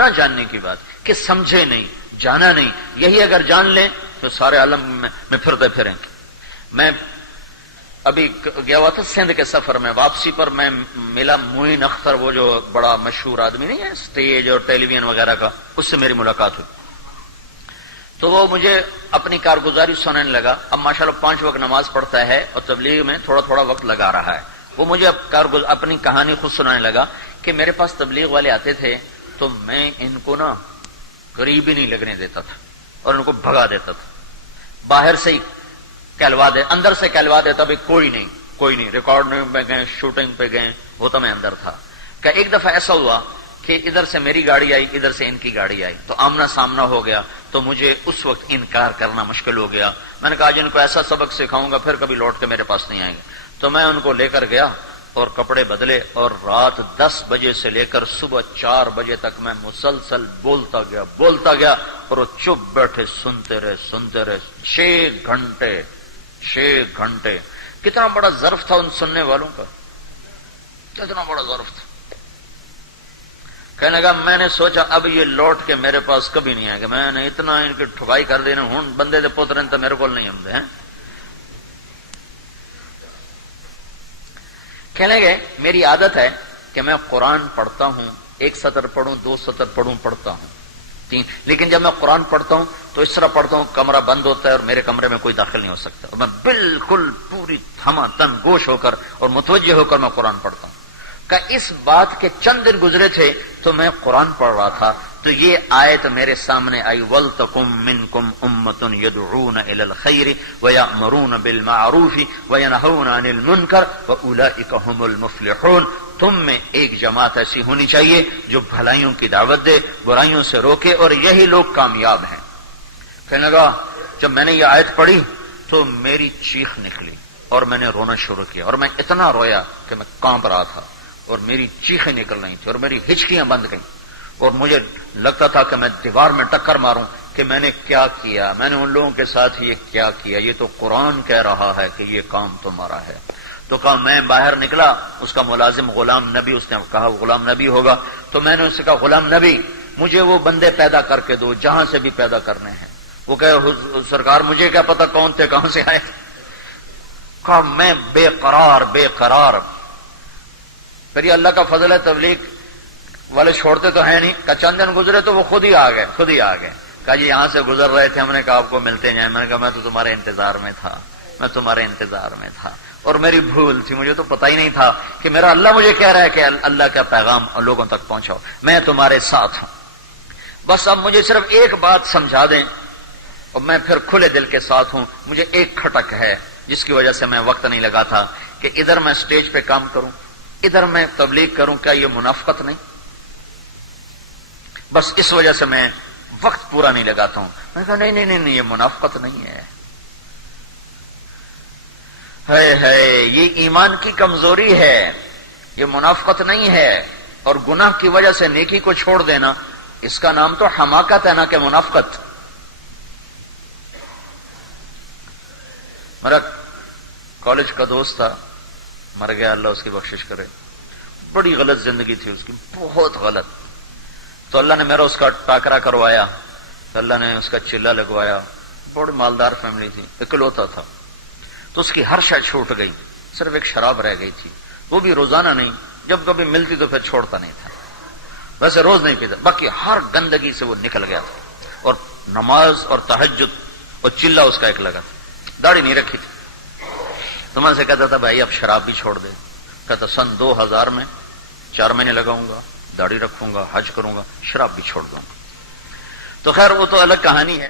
نہ جاننے کی بات کہ سمجھے نہیں، جانا نہیں. یہی اگر جان لیں تو سارے عالم میں پھرتے پھریں گے. میں ابھی گیا ہوا تھا سندھ کے سفر میں، واپسی پر میں ملا معین اختر، وہ جو بڑا مشہور آدمی نہیں ہے اسٹیج اور ٹیلی ویژن وغیرہ کا، اس سے میری ملاقات ہوئی. تو وہ مجھے اپنی کارگزاری سنانے لگا. اب ماشاءاللہ 5 وقت نماز پڑھتا ہے اور تبلیغ میں تھوڑا تھوڑا وقت لگا رہا ہے. وہ مجھے اب اپنی کہانی خود سنانے لگا کہ میرے پاس تبلیغ والے آتے تھے تو میں ان کو نا قریب ہی نہیں لگنے دیتا تھا اور ان کو بھگا دیتا تھا. باہر سے ہی کہلوا دے، اندر سے کہلوا دیتا بھی کوئی نہیں، ریکارڈ میں گئے، شوٹنگ پہ گئے، وہ تو میں اندر تھا. کہ ایک دفعہ ایسا ہوا کہ ادھر سے میری گاڑی آئی، ادھر سے ان کی گاڑی آئی، تو آمنا سامنا ہو گیا. تو مجھے اس وقت انکار کرنا مشکل ہو گیا. میں نے کہا جن کو ایسا سبق سکھاؤں گا پھر کبھی لوٹ کے میرے پاس نہیں آئیں گے. تو میں ان کو لے کر گیا اور کپڑے بدلے، اور رات 10 بجے سے لے کر صبح 4 بجے تک میں مسلسل بولتا گیا اور وہ چپ بیٹھے سنتے رہے 6 گھنٹے. کتنا بڑا ظرف تھا ان سننے والوں کا، کتنا بڑا ظرف تھا. کہنے لگا میں نے سوچا اب یہ لوٹ کے میرے پاس کبھی نہیں آئے گا. میں نے اتنا ان کی ٹھگائی کر دینا ہوں بندے دے پوترن تو میرے کو نہیں آتے ہیں. کہنے گئے میری عادت ہے کہ میں قرآن پڑھتا ہوں، 1 سطر پڑھوں، 2 سطر پڑھوں، پڑھتا ہوں 3، لیکن جب میں قرآن پڑھتا ہوں تو اس طرح پڑھتا ہوں کمرہ بند ہوتا ہے اور میرے کمرے میں کوئی داخل نہیں ہو سکتا، اور میں بالکل پوری تھما تن گوش ہو کر اور متوجہ ہو کر میں قرآن پڑھتا ہوں. کہ اس بات کے چند دن گزرے تھے تو میں قرآن پڑھ رہا تھا تو یہ آیت میرے سامنے آئی، وَلْتَكُمْ مِنْكُمْ أُمَّةٌ يَدْعُونَ إِلَى الْخَيْرِ وَيَأْمُرُونَ بِالْمَعْرُوفِ وَيَنْهَوْنَ عَنِ الْمُنْكَرِ وَأُولَئِكَ هُمُ الْمُفْلِحُونَ. تم میں ایک جماعت ایسی ہونی چاہیے جو بھلائیوں کی دعوت دے، برائیوں سے روکے، اور یہی لوگ کامیاب ہیں. کہنے لگا جب میں نے یہ آیت پڑھی تو میری چیخ نکلی اور میں نے رونا شروع کیا، اور میں اتنا رویا کہ میں کانپ رہا تھا اور میری چیخیں نکل رہی تھی اور میری ہچکیاں بند گئیں، اور مجھے لگتا تھا کہ میں دیوار میں ٹکر ماروں کہ میں نے کیا کیا، میں نے ان لوگوں کے ساتھ یہ کیا کیا، یہ تو قرآن کہہ رہا ہے کہ یہ کام تمہارا ہے. تو کہا میں باہر نکلا، اس کا ملازم غلام نبی، اس نے کہا غلام نبی ہوگا، تو میں نے اس سے کہا غلام نبی مجھے وہ بندے پیدا کر کے دو جہاں سے بھی پیدا کرنے ہیں. وہ کہے سرکار مجھے کیا پتا کون تھے کہاں سے آئے. کہا میں بے قرار. پھر یہ اللہ کا فضل ہے، تبلیغ والے چھوڑتے تو ہیں نہیں. کہ چند دن گزرے تو وہ خود ہی آ گئے. کہا جی یہاں سے گزر رہے تھے، ہم نے کہا آپ کو ملتے جائیں. میں نے کہا میں تو تمہارے انتظار میں تھا اور میری بھول تھی، مجھے تو پتہ ہی نہیں تھا کہ میرا اللہ مجھے کہہ رہا ہے کہ اللہ کا پیغام لوگوں تک پہنچاؤ، میں تمہارے ساتھ ہوں. بس اب مجھے صرف ایک بات سمجھا دیں اور میں پھر کھلے دل کے ساتھ ہوں. مجھے ایک کھٹک ہے جس کی وجہ سے میں وقت نہیں لگا تھا کہ ادھر میں سٹیج پہ کام کروں، ادھر میں تبلیغ کروں. کیا یہ منافقت نہیں؟ بس اس وجہ سے میں وقت پورا نہیں لگاتا ہوں. میں نے کہا نہیں یہ منافقت نہیں ہے، یہ ایمان کی کمزوری ہے، یہ منافقت نہیں ہے. اور گناہ کی وجہ سے نیکی کو چھوڑ دینا، اس کا نام تو حماقت ہے نا کہ منافقت. میرا کالج کا دوست تھا، مر گیا، اللہ اس کی بخشش کرے. بڑی غلط زندگی تھی اس کی، بہت غلط. تو اللہ نے میرا اس کا ٹاکرا کروایا، اللہ نے اس کا چلہ لگوایا. بڑی مالدار فیملی تھی، اکلوتا تھا. تو اس کی ہر شے چھوٹ گئی، صرف ایک شراب رہ گئی تھی، وہ بھی روزانہ نہیں، جب کبھی ملتی تو پھر چھوڑتا نہیں تھا. ویسے روز نہیں پیتا، باقی ہر گندگی سے وہ نکل گیا تھا. اور نماز اور تہجد اور چلہ اس کا ایک لگا تھا. داڑھی نہیں رکھی تھی. تو میں سے کہتا تھا بھائی اب شراب بھی چھوڑ دے. کہتا سن 2000 میں 4 مہینے لگاؤں گا، داڑھی رکھوں گا، حج کروں گا، شراب بھی چھوڑ دوں گا. تو خیر وہ تو الگ کہانی ہے.